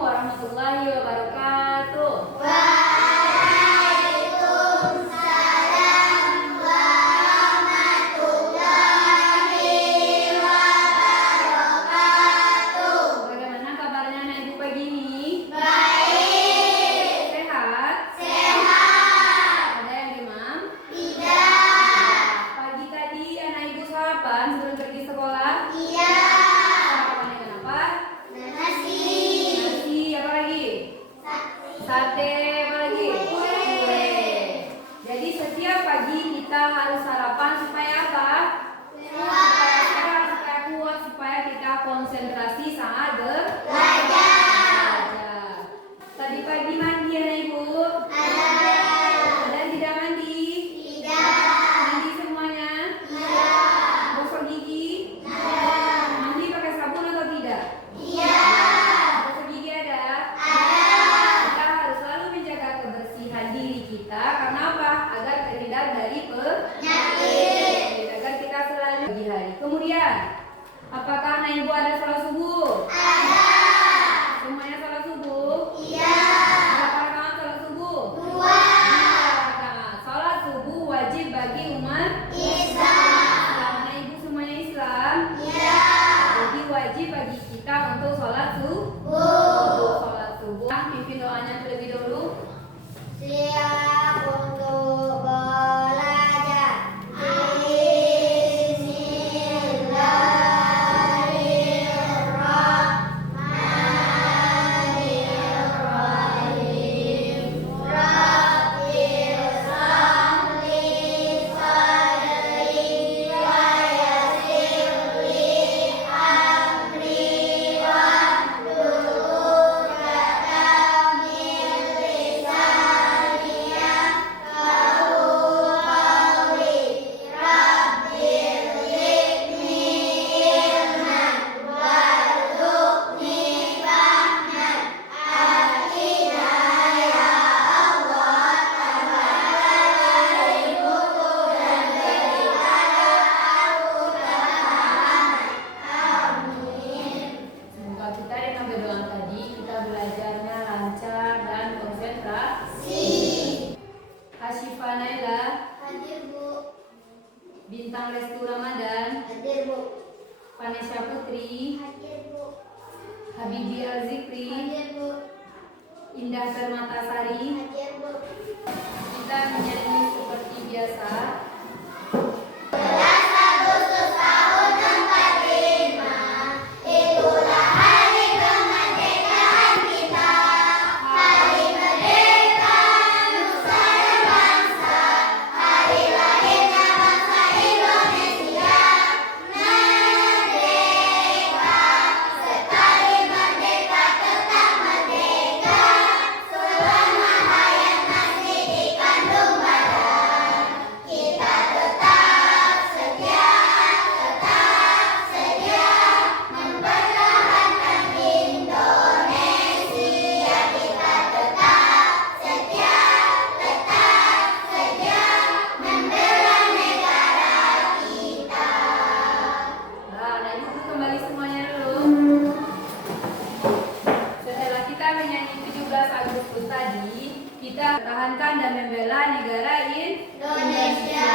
warahmatullahi wabarakatuh. Waalaikumsalam warahmatullahi wabarakatuh. Bagaimana kabarnya anak ibu pagi ini? Baik. Sehat? Sehat. Ada yang demam? Tidak. Pagi tadi anak ibu sarapan sebelum pergi sekolah? Iya. Sarapannya kenapa? Nasi. Nasi, apa lagi? Sate, apa lagi? Kue. Jadi setiap pagi kita harus sarapan supaya apa? Supaya sehat, supaya kuat, supaya kita konsentrasi saat belajar. Tadi pagi mandi anak ibu? Ada tidak mandi? Mandi semuanya? Gosok gigi? Mandi pakai sabun atau tidak? Gosok gigi ada? Kita harus selalu menjaga kebersihan diri kita. Karena apa? Agar terhindar dari penyakit. Agar kita selalu pagi hari. Kemudian, apakah anak ibu ada salat subuh? Semuanya salat subuh? Berapa rakaat salat subuh? 2 rakaat. Salat subuh wajib bagi umat Islam. Anak ibu semuanya Islam? Jadi wajib bagi kita untuk sholat subuh. Pimpin doanya terlebih dahulu. Siap untuk belajar. Bismillahirrahmanirrahim. Rabbil shrahli sadri wa yassirli amri wahlul 'uqdatam min lisani yafqahu qawli. Rabbil zidni ilman warzuqni fahman. Atina ya Allah tabaraka ilmuku dan berikanlah aku kepahaman. Amin. Semoga kita dengan berdoa tadi kita belajarnya lancar dan konsentrasi. Hasyifa Naila, Hadir Bu. Bintang Restu Ramadan, Hadir Bu. Vanesha Putri, Hadir Bu. Habibi Al-Zikri, Hadir Bu. Indah Permatasari. Hadir Bu. Kita menyanyi seperti biasa. 11 Agustus tahun 45, itulah hari kemerdekaan kita. Hari merdeka nusa dan bangsa, hari lahirnya bangsa Indonesia. Merdeka, sekali merdeka tetap merdeka. Selama hayat masih dikandung badan, kita tetap setia mempertahankan Indonesia. Kita tetap setia membela negara kita. Nah, anak ibu kembali semuanya dulu. Setelah kita menyanyi 17 Agustus tadi, kita pertahankan dan membela negara Indonesia.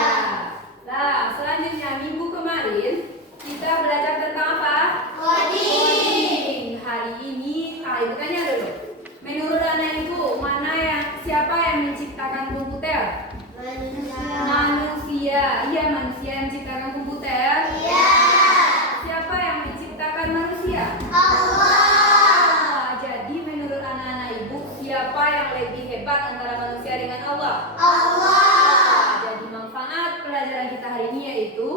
Nah, selanjutnya minggu kemarin kita belajar tentang apa? Coding. Hari ini, ibu tanya dulu. Menurut anak ibu, siapa yang menciptakan komputer? Manusia. Iya, manusia yang menciptakan komputer. Siapa yang menciptakan manusia? Allah. Jadi menurut anak-anak ibu, siapa yang lebih hebat antara manusia dengan Allah? Jadi manfaat pelajaran kita hari ini yaitu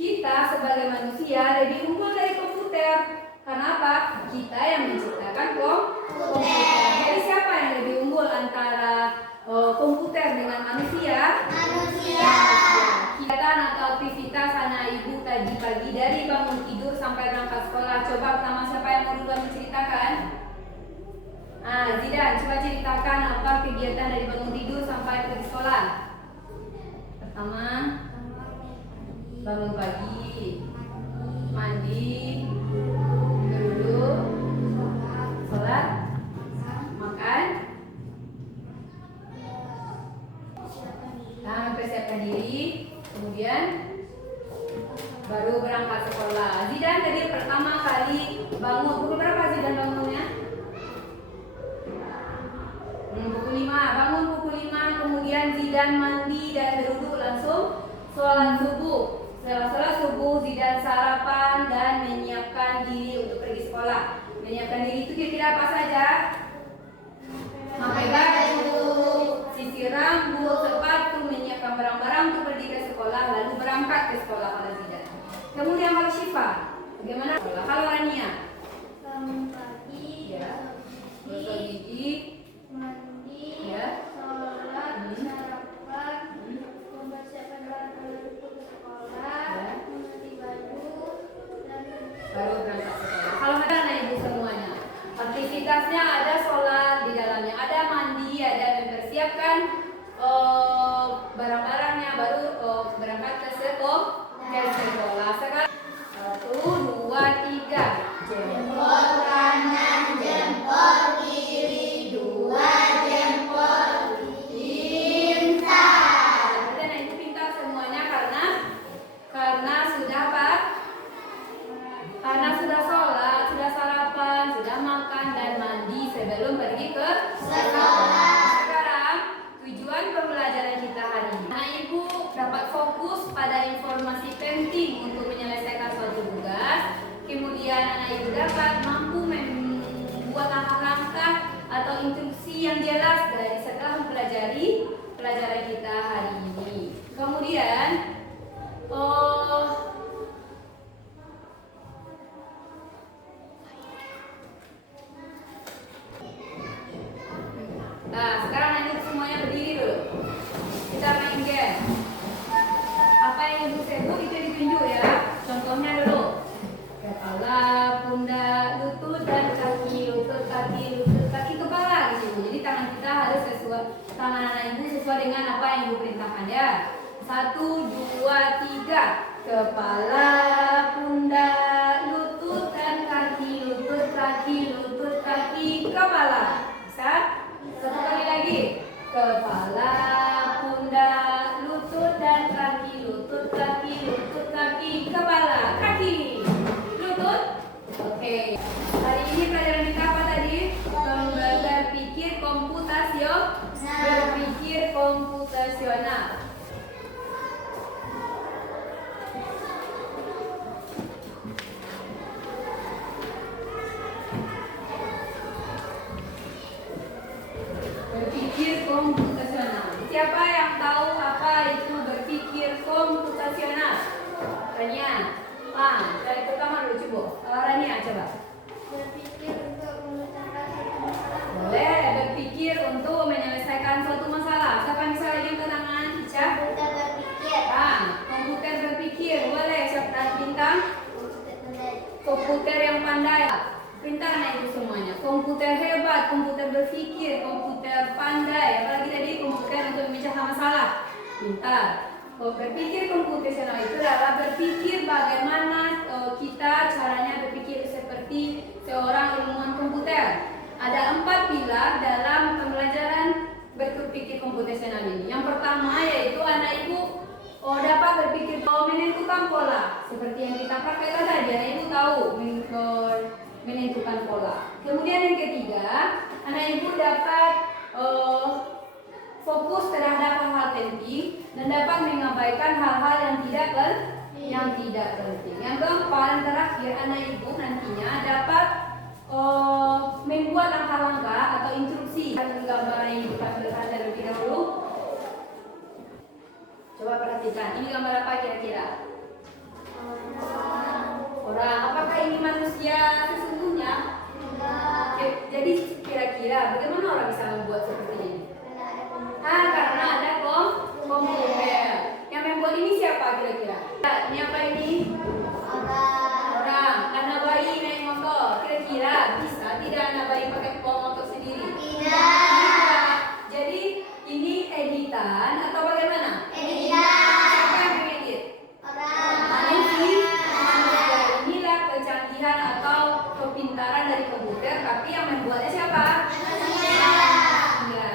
kita sebagai manusia lebih unggul dari komputer. Karena apa? Kita yang menciptakan komputer. Jadi siapa yang lebih unggul antara komputer dengan manusia? Manusia. Kegiatan atau aktivitas anak ibu tadi pagi dari bangun tidur sampai berangkat sekolah. Coba pertama siapa yang mau duluan menceritakan? Zidan, coba ceritakan apa kegiatan dari bangun tidur sampai pergi sekolah. Pertama, bangun pagi, mandi, duduk, sholat, kemudian baru berangkat sekolah. Zidan tadi pertama kali bangun. Pukul berapa Zidan bangunnya? Pukul 5. Bangun pukul 5. Kemudian Zidan mandi dan duduk langsung sholat subuh. Setelah sholat subuh, Zidan sarapan dan menyiapkan diri untuk pergi sekolah. Menyiapkan diri itu kira-kira apa saja? Pakai baju, sisir rambut, sepatu, menyiapkan barang-barang untuk pergi ke sekolah, lalu berangkat ke sekolah pada Zidan. Kemudian kalau Syifa, bagaimana? Kalau Rania? Bangun pagi, Ya. gosok Gosok gigi, gigi, mandi, Ya. sholat, Hmm. sarapan, mempersiapkan barang-barang untuk ke sekolah, Ya. mengganti baju, dan baru berangkat sekolah. Kalau ada anak ibu semuanya, aktivitasnya ada sholat di dalamnya, ada mandi, ada mempersiapkan barang-barangnya, baru berangkat ke sekolah. Sekarang 1, 2, 3. jempol kanan, jempol kiri, 2 jempol pintar. Berarti anak ibu pintar semuanya karena sudah apa? Karena sudah sholat, sudah sarapan, sudah makan dan mandi sebelum pergi ke sekolah. Sekarang tujuan pembelajaran kita hari ini, anak ibu dapat fokus pada informasi penting untuk menyelesaikan suatu tugas. Kemudian anak ibu dapat mampu membuat langkah-langkah atau instruksi yang jelas dari setelah mempelajari pelajaran kita hari ini. Kemudian nah, sekarang anak ibu semuanya berdiri dulu. Kita main game. Apa yang ibu sebut itu ditunjuk ya. Contohnya dulu. Kepala, pundak, lutut dan kaki, lutut kaki, kepala gitu. Jadi tangan kita harus sesuai, tangan anak ibu sesuai dengan apa yang ibu perintahkan ya. 1, 2, 3. Kepala, pundak, lutut dan kaki, lutut kaki, kepala. Bisa? Satu kali lagi. Kepala, pundak, lutut dan kaki, lutut kaki, kepala, kaki, lutut. Oke. Hari ini pelajaran kita apa tadi? Berpikir komputasional. Berpikir komputasional. Siapa yang tahu apa itu berpikir komputasional? Rania, dari pertama dulu coba. Rania coba. berpikir untuk memecahkan suatu masalah. Boleh berpikir untuk menyelesaikan suatu masalah. Siapa yang bisa lagi angkat tangan? Ica. Kita berpikir. Komputer berpikir. Boleh. Siapa bintang? Komputer pandai. Komputer yang pandai. Pintar anak ibu semuanya. Komputer hebat, komputer berpikir, komputer pandai. Apalagi tadi komputer untuk memecahkan masalah. Pintar. Berpikir komputasional itu adalah berpikir bagaimana kita caranya berpikir seperti seorang ilmuwan komputer. Ada 4 pilar dalam pembelajaran berpikir komputasional ini. Yang pertama yaitu anak ibu dapat berpikir menentukan pola. Seperti yang kita praktekkan tadi, anak ibu tahu menentukan pola. Kemudian yang ketiga, anak ibu dapat fokus terhadap hal-hal penting dan dapat mengabaikan hal-hal yang tidak penting. Yang keempat dan terakhir, anak ibu nantinya dapat membuat langkah-langkah atau instruksi. Gambar yang kita lihat terlebih dahulu. Coba perhatikan, ini gambar apa kira-kira? Orang. Apakah ini manusia sesungguhnya? Jadi kira-kira bagaimana orang bisa membuat seperti ini? Karena ada komputer. Yang membuat ini siapa kira-kira? Ini apa ini? Orang. Anak bayi naik motor. Kira-kira bisa tidak anak bayi pakai motor sendiri? Tidak. Jadi ini editan atau bagaimana? Editan. Siapa yang mengedit? Manusia. Inilah kecanggihan atau kepintaran dari komputer, tapi yang membuatnya siapa? Iya.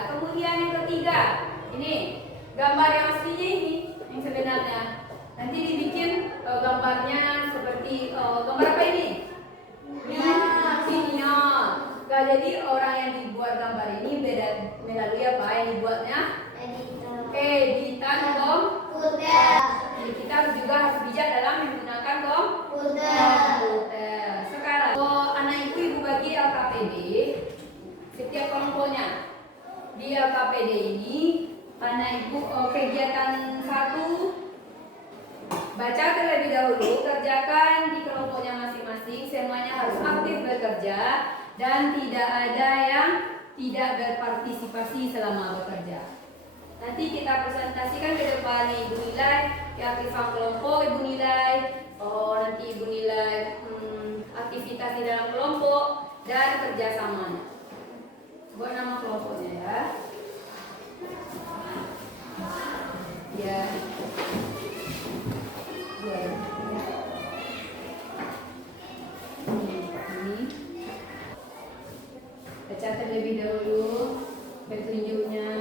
Jadi orang yang dibuat gambar ini melalui apa yang dibuatnya? Editor. Editan komputer. Jadi kita juga harus bijak dalam menggunakan komputer. Sekarang, anak ibu bagi LKPD setiap kelompoknya. Di LKPD ini, anak ibu kegiatan 1 baca terlebih dahulu, kerjakan di kelompoknya masing-masing. Semuanya harus aktif bekerja dan tidak ada yang tidak berpartisipasi selama bekerja. Nanti kita presentasikan ke depan Ibu nilai keaktifan kelompok, Ibu nilai nanti Ibu nilai aktivitas di dalam kelompok dan kerjasamanya. Buat nama kelompoknya ya. Ya. Ini baca terlebih dahulu petunjuknya.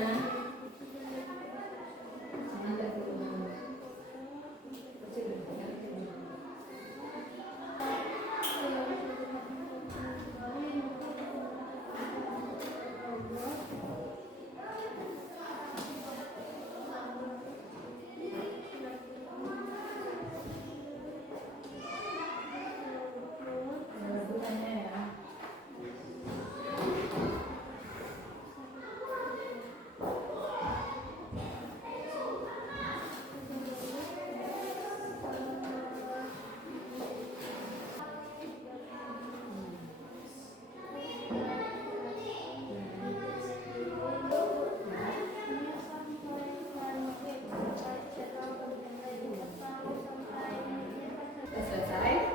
Selesai?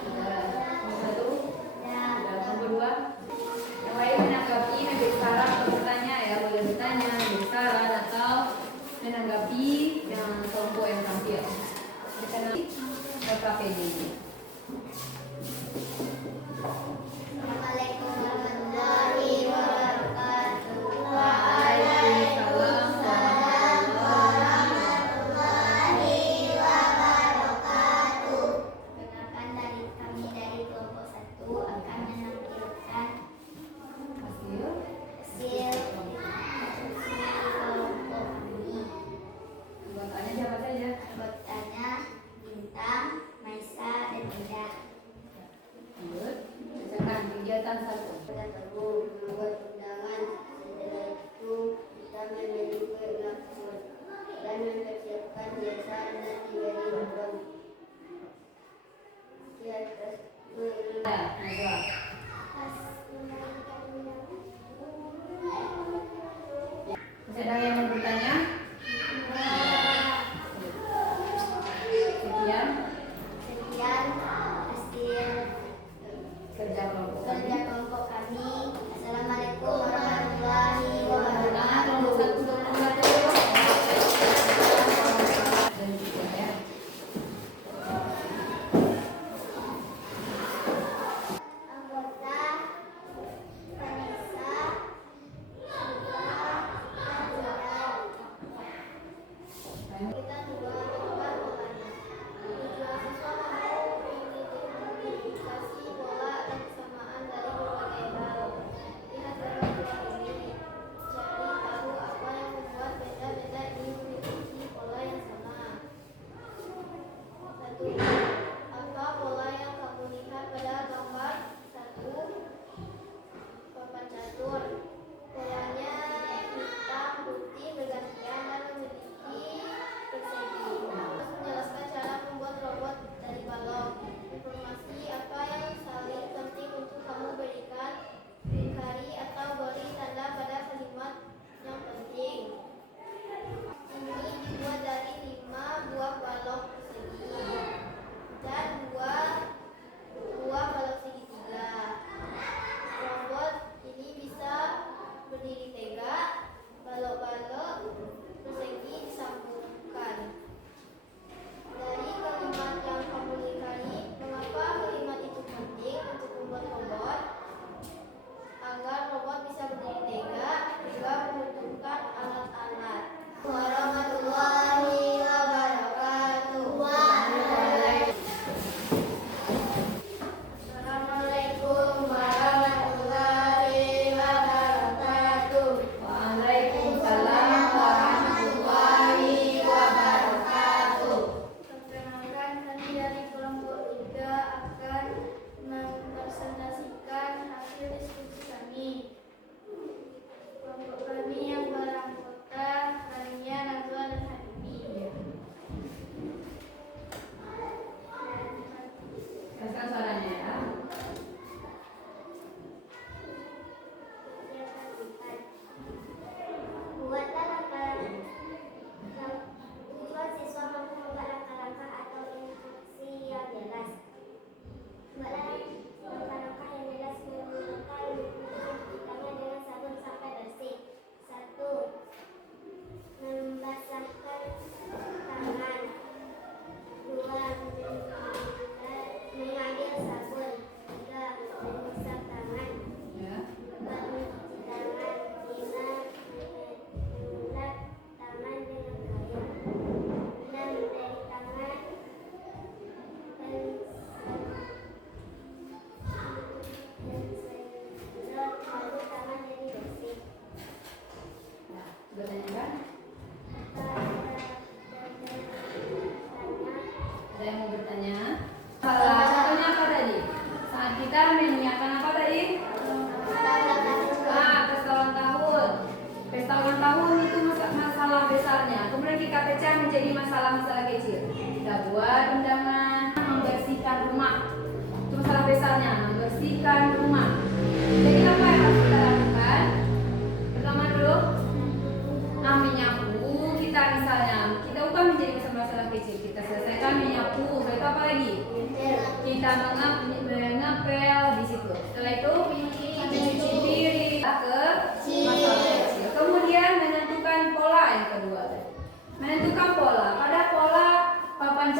Sudah. Yang satu? Yang kedua? Yang lain menanggapi, memberi saran atau bertanya ya, boleh bertanya, memberi saran atau menanggapi yang kelompok yang tampil. Kita nanti LKPD. Assalamualaikum warahmatullahi wabarakatuh. Waalaikumsalam warahmatullahi Perkenalkan kami dari kelompok 1 akan menampilkan hasil. hasil kelompok kami. Anggotanya siapa saja? Anggotanya Bintang, Maisa, dan Ida. Lanjut. Bacakan kegiatan 1. Kita perlu membuat undangan. Setelah itu kita menentukan lakon dan mempersiapkan hiasan dan diberi lambang. Di atas Ya, Najwa. Masih ada yang mau bertanya? Sekian sekian hasil kerja kelompok kerja kami. kelompok kami. Assalamualaikum warahmatullahi wabarakatuh. Tangan kelompok 1 kelompok 1. Dan juga ya. Anggota Vanessa, Sylvia, Adila,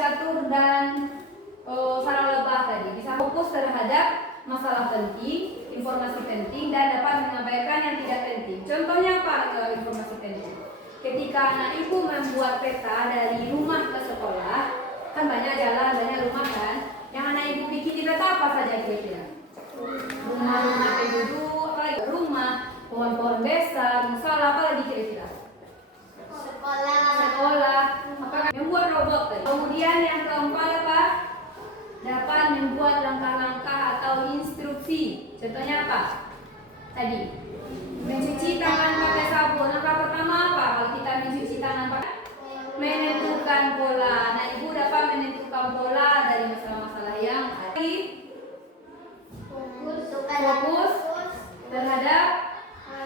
catur dan sarang lebah tadi. Bisa fokus terhadap masalah penting, informasi penting, dan dapat mengabaikan yang tidak penting. Contohnya apa informasi penting? Ketika anak ibu membuat peta dari rumah ke sekolah, kan banyak jalan, banyak rumah kan? Yang anak ibu bikin di peta apa saja kira-kira? Rumah-rumah penduduk, apalagi rumah, pohon-pohon besar, musola, apa lagi kira-kira? Sekolah, apakah membuat robot tadi? Kemudian yang keempat apa? Dapat membuat langkah-langkah atau instruksi. Contohnya apa? Tadi mencuci tangan pakai sabun. Langkah pertama apa? Kalau kita mencuci tangan pakai menentukan pola. Nah, ibu dapat menentukan pola dari masalah-masalah yang tadi. Fokus terhadap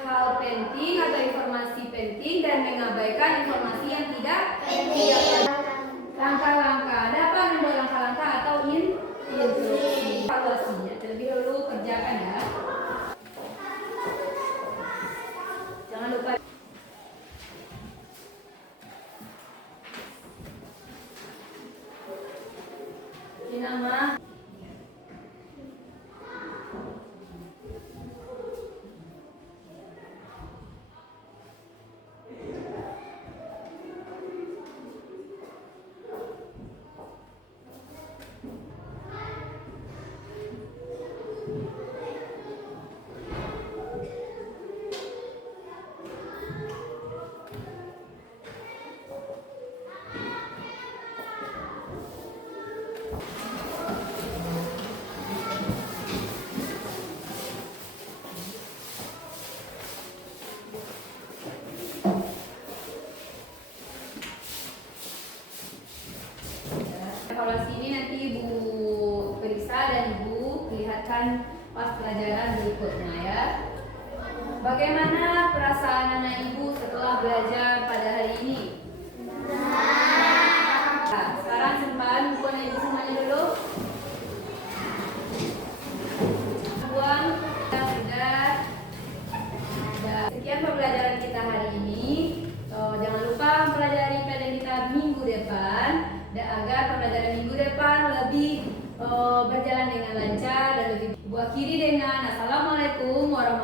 hal penting atau informasi penting dan mengabaikan informasi yang tidak penting. Langkah-langkah dapat membuat langkah-langkah atau instruksi. Evaluasinya terlebih dahulu kerjakan ya. Jangan lupa. Ini nama. Evaluasi ini nanti Ibu periksa dan Ibu lihatkan pas pelajaran berikutnya ya. Bagaimana perasaan anak Ibu setelah belajar pada hari ini? Nah, sekarang simpan buku anak Ibu semuanya dulu. Buang, sudah. Sekian pembelajaran kita hari ini. Jangan lupa mempelajari pelajaran kita minggu depan. Dan agar pembelajaran minggu depan lebih berjalan dengan lancar dan lebih. Bu akhiri dengan Assalamualaikum warahmatullahi wabarakatuh.